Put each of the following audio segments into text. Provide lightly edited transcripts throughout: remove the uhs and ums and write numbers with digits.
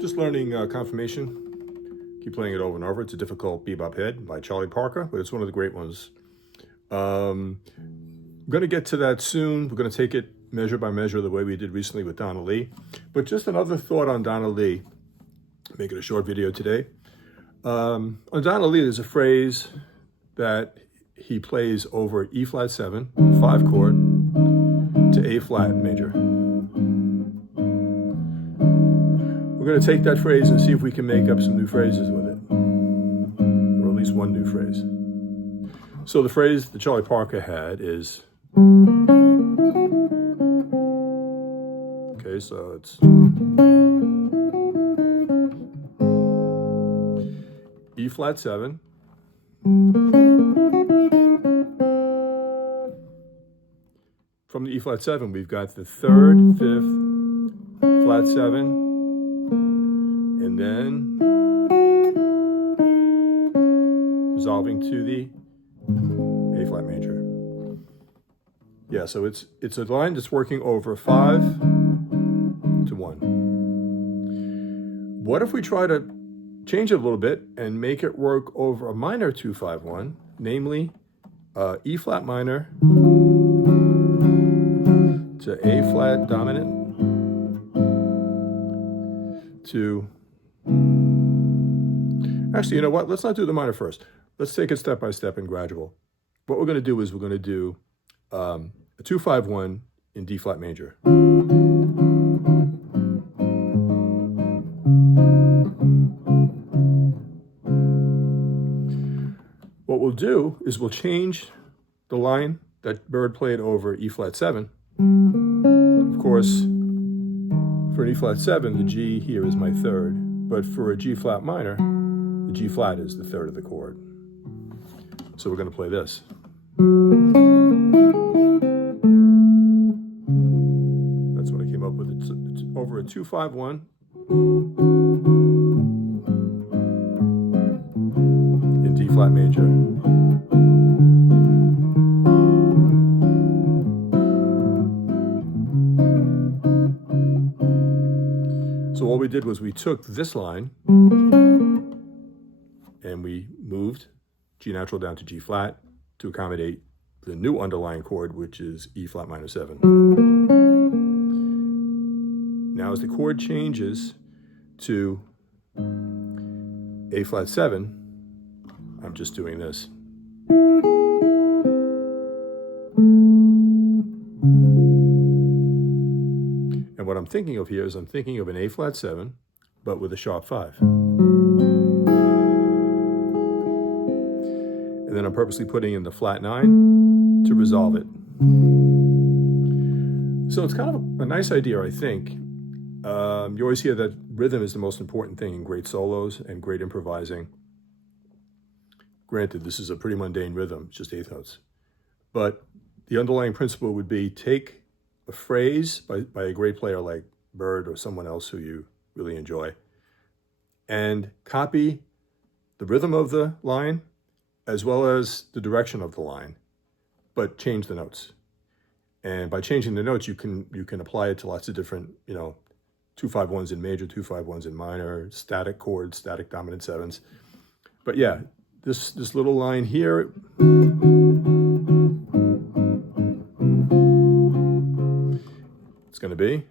Just learning confirmation. Keep playing it over and over. It's a difficult bebop head by Charlie Parker, but it's one of the great ones. I'm going to get to that soon. We're going to take it measure by measure the way we did recently with Donna Lee. But just another thought on Donna Lee. Make it a short video today. On Donna Lee, there's a phrase that he plays over E flat 7, 5 chord, to A flat major. We're going to take that phrase and see if we can make up some new phrases with it, or at least one new phrase. So the phrase that Charlie Parker had is, okay, so it's E flat 7, from the E flat 7, we've got the 3rd, 5th, flat 7, and then resolving to the A flat major. Yeah, so it's a line that's working over 5 to 1. What if we try to change it a little bit and make it work over a minor 2-5-1, namely E flat minor to A flat dominant to, actually, you know what? Let's not do the minor first. Let's take it step by step and gradual. What we're going to do is we're going to do a 2-5-1 in D flat major. What we'll do is we'll change the line that Bird played over E flat 7. Of course, for an E flat 7, the G here is my 3rd, but for a G flat minor, the G flat is the 3rd of the chord. So we're going to play this. That's what I came up with. It's over a 2-5-1 in D flat major. So all we did was we took this line and we moved G natural down to G flat to accommodate the new underlying chord, which is E flat minor 7. Now as the chord changes to A flat 7, I'm just doing this. And what I'm thinking of here is I'm thinking of an A flat 7, but with a sharp 5. And then I'm purposely putting in the flat 9 to resolve it. So it's kind of a nice idea, I think. You always hear that rhythm is the most important thing in great solos and great improvising. Granted, this is a pretty mundane rhythm, it's just eighth notes. But the underlying principle would be take a phrase by a great player like Bird or someone else who you really enjoy, and copy the rhythm of the line as well as the direction of the line, but change the notes. And by changing the notes, you can apply it to lots of different, 2-5-1s in major, 2-5-1s in minor, static chords, static dominant 7s. But yeah, this little line here, it's going to be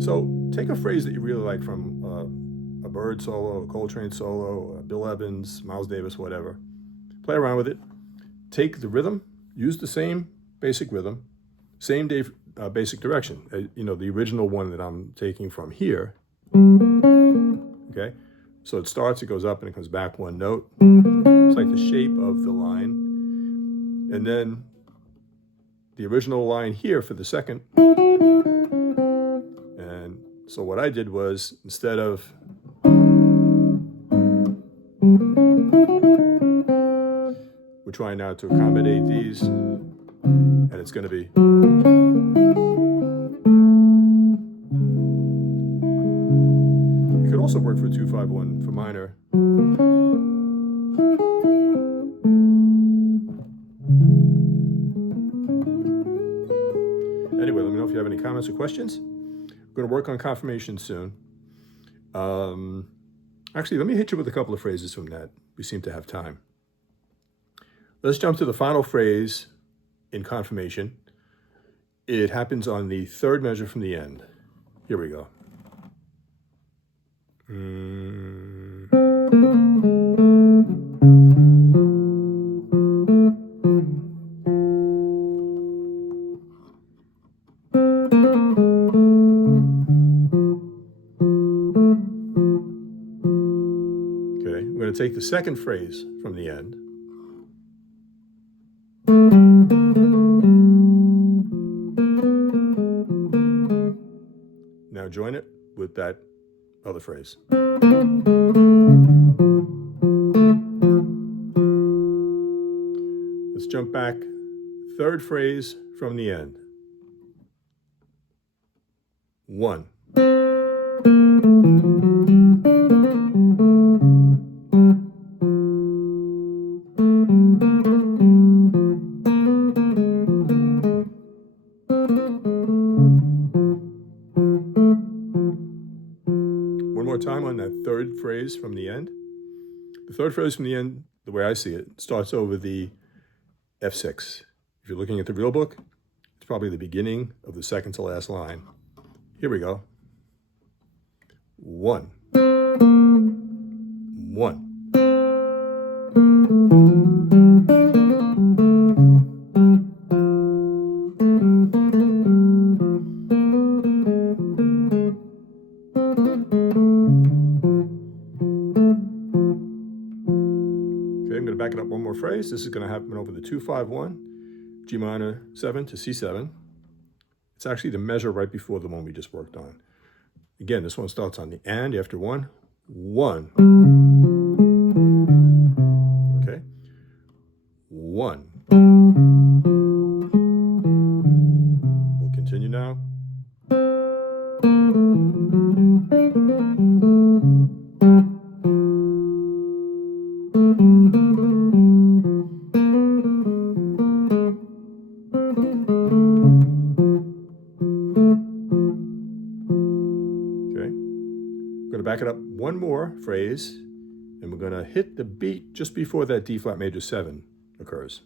so take a phrase that you really like from a Bird solo, a Coltrane solo, Bill Evans, Miles Davis, whatever. Play around with it. Take the rhythm, use the same basic rhythm, same basic direction. The original one that I'm taking from here. Okay, so it starts, it goes up, and it comes back one note. It's like the shape of the line. And then the original line here for the second. And so what I did was, instead of we're trying now to accommodate these, and it's going to be could also work for 2-5-1 for minor. Anyway, let me know if you have any comments or questions. We're going to work on confirmation soon. Actually, let me hit you with a couple of phrases from that. We seem to have time. Let's jump to the final phrase in confirmation. It happens on the third measure from the end. Here we go. Okay, we're going to take the second phrase from the end. Now join it with that other phrase. Let's jump back. Third phrase from the end. 1. One more time on that third phrase from the end. The third phrase from the end, the way I see it, starts over the F6. If you're looking at the real book, it's probably the beginning of the second to last line. Here we go. 1. 1. I'm going to back it up one more phrase. This is going to happen over the 2-5-1, G minor 7 to C7. It's actually the measure right before the one we just worked on. Again, this one starts on the and after 1. 1. Okay. 1. We'll continue now. Back it up one more phrase, and we're going to hit the beat just before that D flat major 7 occurs.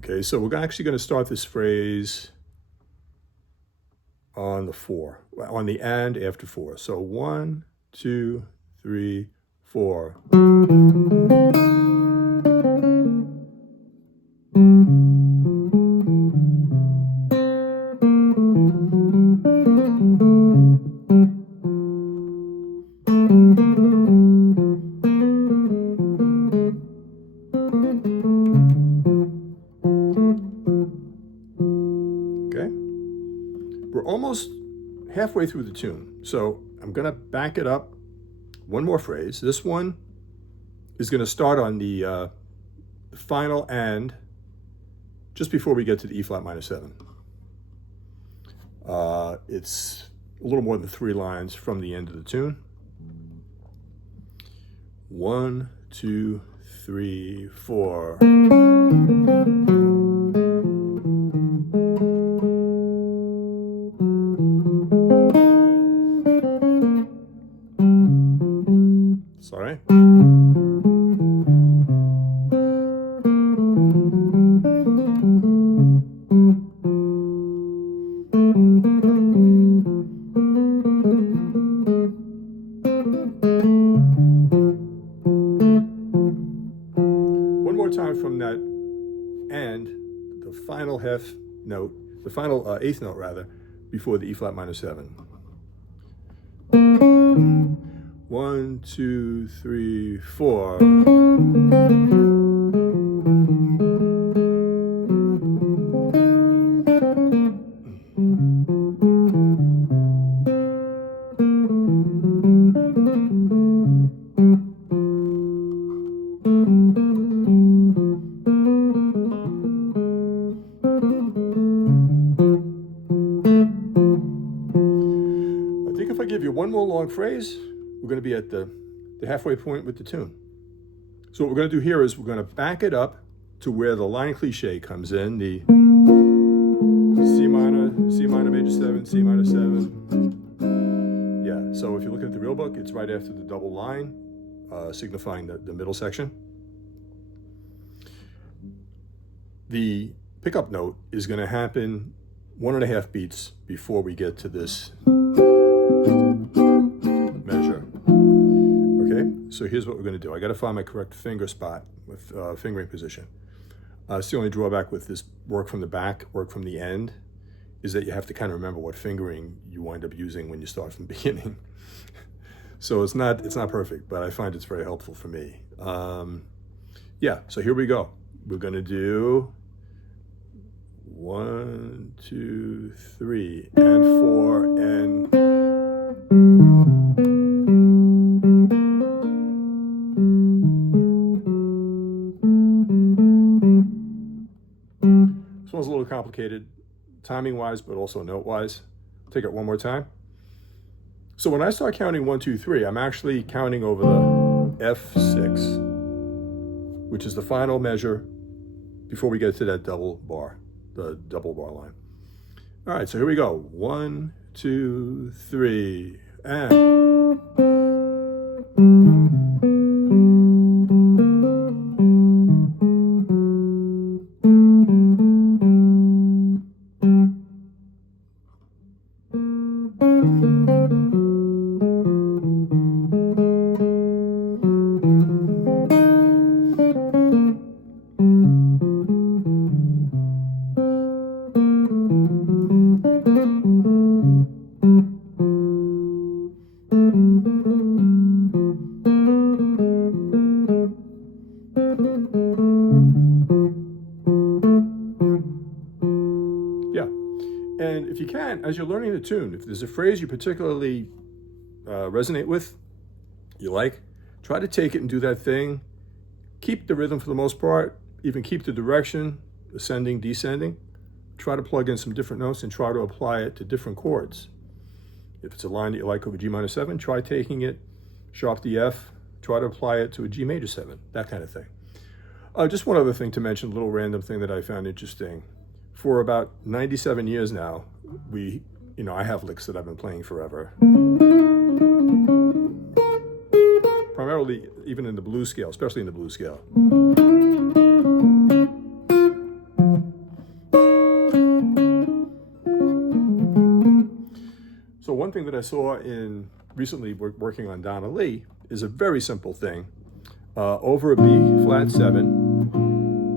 Okay, so we're actually going to start this phrase on the 4, on the and after 4. So 1, 2, 3, 4. We're almost halfway through the tune, so I'm going to back it up one more phrase. This one is going to start on the final and just before we get to the E flat minor 7. It's a little more than 3 lines from the end of the tune. 1, 2, 3, 4. Sorry. One more time from that and the final half note, the final eighth note rather, before the E flat minor 7. 1, 2, 3, 4. give you one more long phrase. We're going to be at the halfway point with the tune. So what we're going to do here is we're going to back it up to where the line cliche comes in, the C minor major 7, C minor 7. Yeah, so if you look at the real book, it's right after the double line, signifying the middle section. The pickup note is going to happen 1.5 beats before we get to this measure. Okay, so here's what we're going to do. I got to find my correct finger spot with fingering position. It's the only drawback with this work from the back, work from the end, is that you have to kind of remember what fingering you wind up using when you start from the beginning. So it's not perfect, but I find it's very helpful for me. Yeah, so here we go. We're going to do 1, 2, 3, and 4, and this one's a little complicated, timing-wise, but also note-wise. I'll take it one more time. So when I start counting 1, 2, 3, I'm actually counting over the F6, which is the final measure before we get to that double bar, the double bar line. All right, so here we go. 1, 2, 3, and. And if you can, as you're learning the tune, if there's a phrase you particularly resonate with, you like, try to take it and do that thing. Keep the rhythm for the most part, even keep the direction, ascending, descending. Try to plug in some different notes and try to apply it to different chords. If it's a line that you like over G minor 7, try taking it, sharp the F, try to apply it to a G major 7, that kind of thing. Just one other thing to mention, a little random thing that I found interesting. For about 97 years now, I have licks that I've been playing forever. Primarily, even in the blues scale, especially in the blues scale. So one thing that I saw in recently working on Donna Lee is a very simple thing. Over a B flat 7,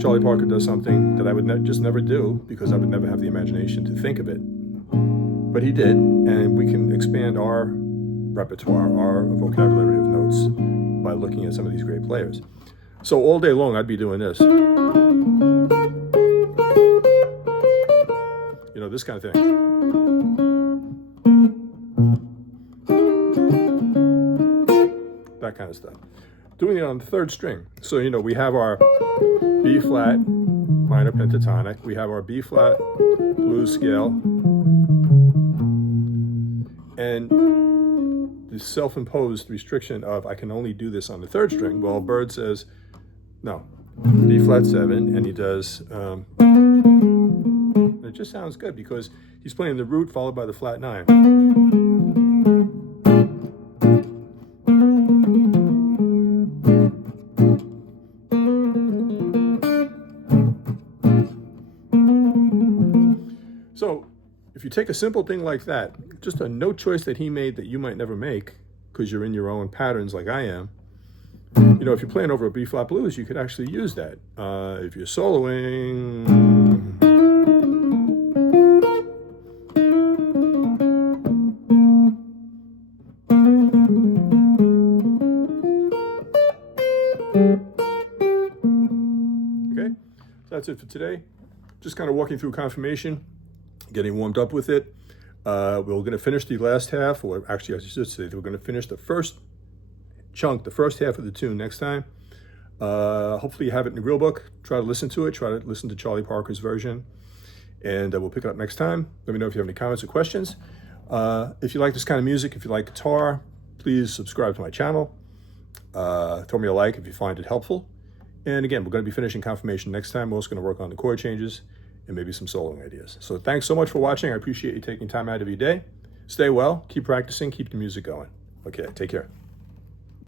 Charlie Parker does something that I would just never do because I would never have the imagination to think of it. But he did, and we can expand our repertoire, our vocabulary of notes by looking at some of these great players. So all day long, I'd be doing this. This kind of thing. That kind of stuff. Doing it on the 3rd string. So, we have our B flat minor pentatonic. We have our B flat blues scale. And the self-imposed restriction of I can only do this on the 3rd string. Well, Bird says, no, B flat 7, and he does, it just sounds good because he's playing the root followed by the flat 9. So if you take a simple thing like that, just a note choice that he made that you might never make because you're in your own patterns like I am, if you're playing over a B flat blues, you could actually use that. If you're soloing, okay, so that's it for today. Just kind of walking through confirmation, getting warmed up with it. We're going to finish the last half, or actually I should say we're going to finish the first chunk, the first half of the tune next time. Hopefully you have it in the real book. Try to listen to it. Try to listen to Charlie Parker's version. And we'll pick it up next time. Let me know if you have any comments or questions. If you like this kind of music, if you like guitar, please subscribe to my channel. Throw me a like if you find it helpful. And again, we're going to be finishing confirmation next time. We're also going to work on the chord changes and maybe some soloing ideas. So thanks so much for watching. I appreciate you taking time out of your day. Stay well, keep practicing, keep the music going. Okay, take care.